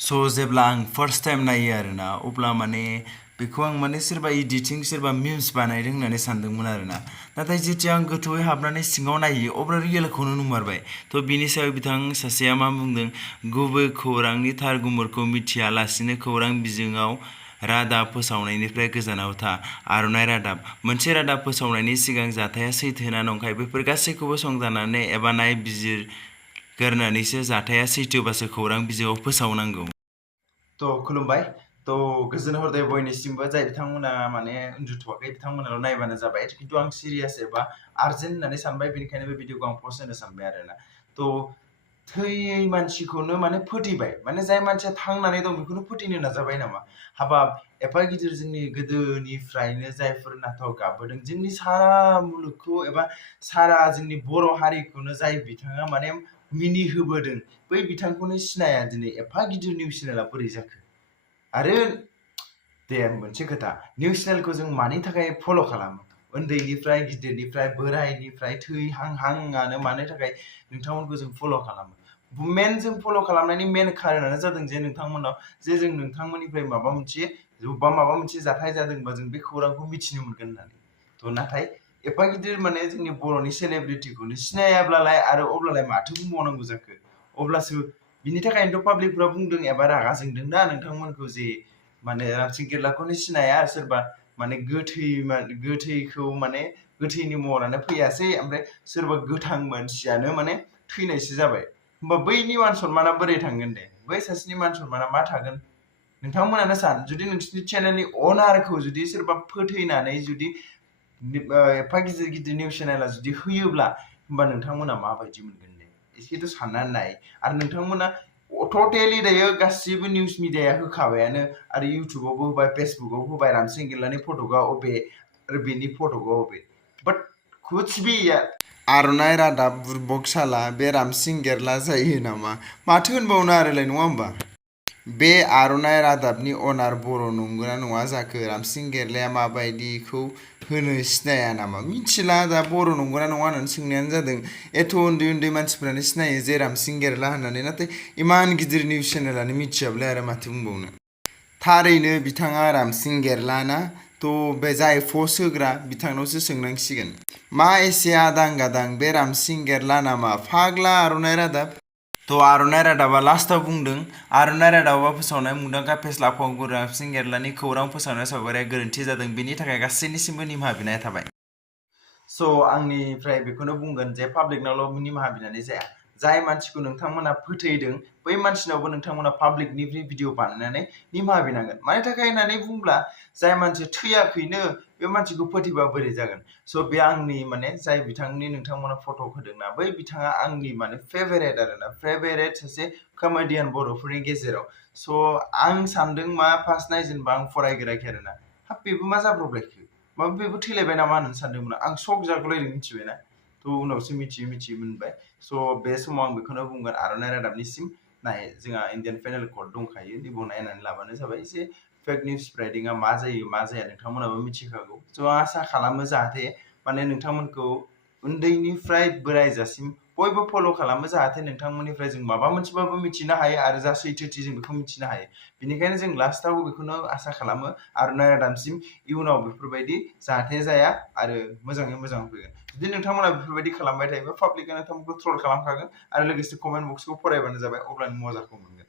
So जेब्ला आं first time नायो आरोना अब्ला माने बेखौ आं माने सोरबा एडिटिं सोरबा मिम्स बानायदों होननानै सानदोंमोन आरोना नाथाय जेथिया आं गोथौयै हाबनानै सिङाव नायो अब्ला रियेलखौनो नुमारबाय थ' बिनि सायाव बिथां सासेया मा बुंदों गुबै खौरांनि थार गुमुरखौ मिथियालासिनो खौरां बिजोङाव रादाब फोसावनायनिफ्राय गोजानाव था आर'नाइ रादाब मोनसे रादाब फोसावनायनि सिगां जाथाया सैथो ना नंखाय बेफोर गासैखौबो संदाननानै एबा नायबिजिरग्रोनानैसो जाथाया सैथोबासो खौरां बिजोङाव फोसावनांगौ। थ' खुलुमबाय थ' गोजोन हरदे बयनिसिमबो जाय बिथांमोना माने उन्दुथ'वाखै बिथांमोनाल' नायबानो जाबाय खिन्थु आं सिरियास एबा आर्जेन्ट होननानै सानबाय बेनिखायनो बे भिडिअखौ आं पस्ट होनो सानबाय आरोना थ' थैयै मानसिखौनो माने फोथैबाय माने जाय मानसिया थांनानै दं बेखौनो फोथैनो नाजाबाय नामा हाबाब एफा गिदिर जोंनि गोदोनिफ्रायनो जायफोर नाथाव गाबबोदों जोंनि सारा मुलुगखौ एबा सारा जोंनि बर' हारिखौनो जाय बिथाङा माने मिनिहोबोदों बै बिथांखौनो सिनाया दिनै एफा गिदिर निउस चेनेला बोरै जाखो आरो दे मोनसे खोथा निउस चेनेलखौ जों मानि थाखाय फल' खालामो उन्दैनिफ्राय गिदिरनिफ्राय बोरायनिफ्राय थैहांहांआनो मानो थाखाय नोंथांमोनखौ जों फल' खालामो मेन जों फल' खालामनायनि मेन खारनानो जादों जे नोंथांमोनाव जे जों नोंथांमोननिफ्राय माबा मोनसे जाथाय जादोंबा जों बे खौरांखौ मिथिनो मोनगोन होननानै थ' नाथाय एफा गिदिर माने जोंनि बर'नि सेलेब्रिटिखौनो सिनायाब्लालाय आरो अब्लालाय माथो बुंबावनांगौ जाखो अब्लासो बिनि थाखायनोथ' पाब्लिकफ्रा बुंदों एबा रागा जोंदों ना नोंथांमोनखौ जे माने रामसिं गेरलाखौनो सिनाया सोरबा माने गोथैखौ माने गोथैनि महरानो फैयासै ओमफ्राय सोरबा गोथां मानसियानो माने थैनायसो जाबाय होमबा बैनि मान सनमाना बोरै थांगोन दे बै सासेनि मान सनमाना मा थागोन नोंथांमोनानो सान जुदि नोंसिनि चेनेलनि अनारखौ जुदि सोरबा फोथैनानै जुदि एफा गिदिर गिदिर निउस चेनेला जुदि होयोब्ला होमबा नोंथांमोना माबायदि मोनगोन दे एसेथ' साननानै नाय आरो नोंथांमोना टटेलि दायो गासिबो निउस मिडियाया होखाबायानो आरो इउटुबावबो होबाय फेसबुकाव होबाय रामसिं गेरलानि फटकआ अबे आरो बेनि फटकआ अबे बाट कुछ भी आर'नाइ रादाब बुरबक साला बे रामसिं गेरला जायो नामा माथो होनबावनो आरोलाय नङा होमबा बे आर'नाइ रादाबनि अनार बर' नंगौना नङा जाखो रामसिं गेरलाया माबायदिखौ होनो सिनाया नामा मिथिला दा बर' नंगौना नङा होननानै सोंनायानो जादों एथ' उन्दै उन्दै मानसिफ्रानो सिनायो जे रामसिं गेरला होननानै नाथाय इमान गिदिर निउस चेनेलानो मिथियाब्लाय आरो माथो बुंबावनो थारैनो बिथाङा रामसिं गेरला ना थ' बे जाय पस्ट होग्रा बिथांनावसो सोंनांसिगोन मा एसे आदां गादां बे रामसिं गेरला नामा फाग्ला आर'नाइ रादाब थ' आर'नाइ रादाबा लास्टाव बुंदों आर'नाइ रादाबा फोसावनाय मुंदांखा फेस्ला फावखुंगुर रामसिं गेरलानि खौरां फोसावनाय सावगारिया गोरोन्थि जादों बेनि थाखाय गासैनिसिमबो निमाहा बिनाय थाबाय स' आंनिफ्राय बेखौनो बुंगोन जे पाब्लिकनावल' निमाहा बिनानै जाया जाय मानसिखौ नोंथांमोना फोथैदों बै मानसिनावबो नोंथांमोना पाब्लिकनिफ्राय भिडिअ बानायनानै निमाहा बिनांगोन मानि थाखाय होननानै बुंब्ला जाय मानसि थैयाखैनो बे मानसिखौ फोथैबा बोरै जागोन स' बे आंनि माने जाय बिथांनि नोंथांमोना फट' होदोंना बै बिथाङा आंनि माने फेभारेट आरोना फेभारेट सासे कमेडियान बर'फोरनि गेजेराव स' आं सानदों मा फार्स्ट नायजेनबा आं फरायग्राखै आरोना हाब बेबो मा जाब्रबलायखो माबा बेबो थैलायबाय नामा होननानै सानदोंमोन आं शक जागुलायदों मिथिबायना थ' उनावसो मिथियै मोनबाय स' बे समाव आं बेखौनो बुंगोन आर'नाइ रादाबनिसिम नाय जोंहा इण्डियान पेनेल कड दंखायो बेखौ नायनानै लाबानो जाबाय जे फेक निउस स्प्रेडिंआ मा जायो मा जाया नोंथांमोनाबो मिथिखागौ स' आं आसा खालामो जाहाथे माने नोंथांमोनखौ उन्दैनिफ्राय बोरायजासिम बयबो फल' खालामो जाहाथे नोंथांमोननिफ्राय जों माबा मोनसेबाबो मिथिनो हायो आरो जा सैथोथि जों बेखौ मिथिनो हायो बेनिखायनो जों लास्टाव बेखौनो आसा खालामो आर'नाइ रादाबसिम इयुनाव बेफोरबायदि जाहाथे जाया आरो मोजाङै मोजां फैगोन जुदि नोंथांमोना बेफोरबायदि खालामबाय थायोबा पाब्लिकआ नोंथांमोनखौ ट्रल खालामखागोन आरो लोगोसे कमेन्ट बक्सखौ फरायबानो जाबाय अब्लानो मजाखौ मोनगोन।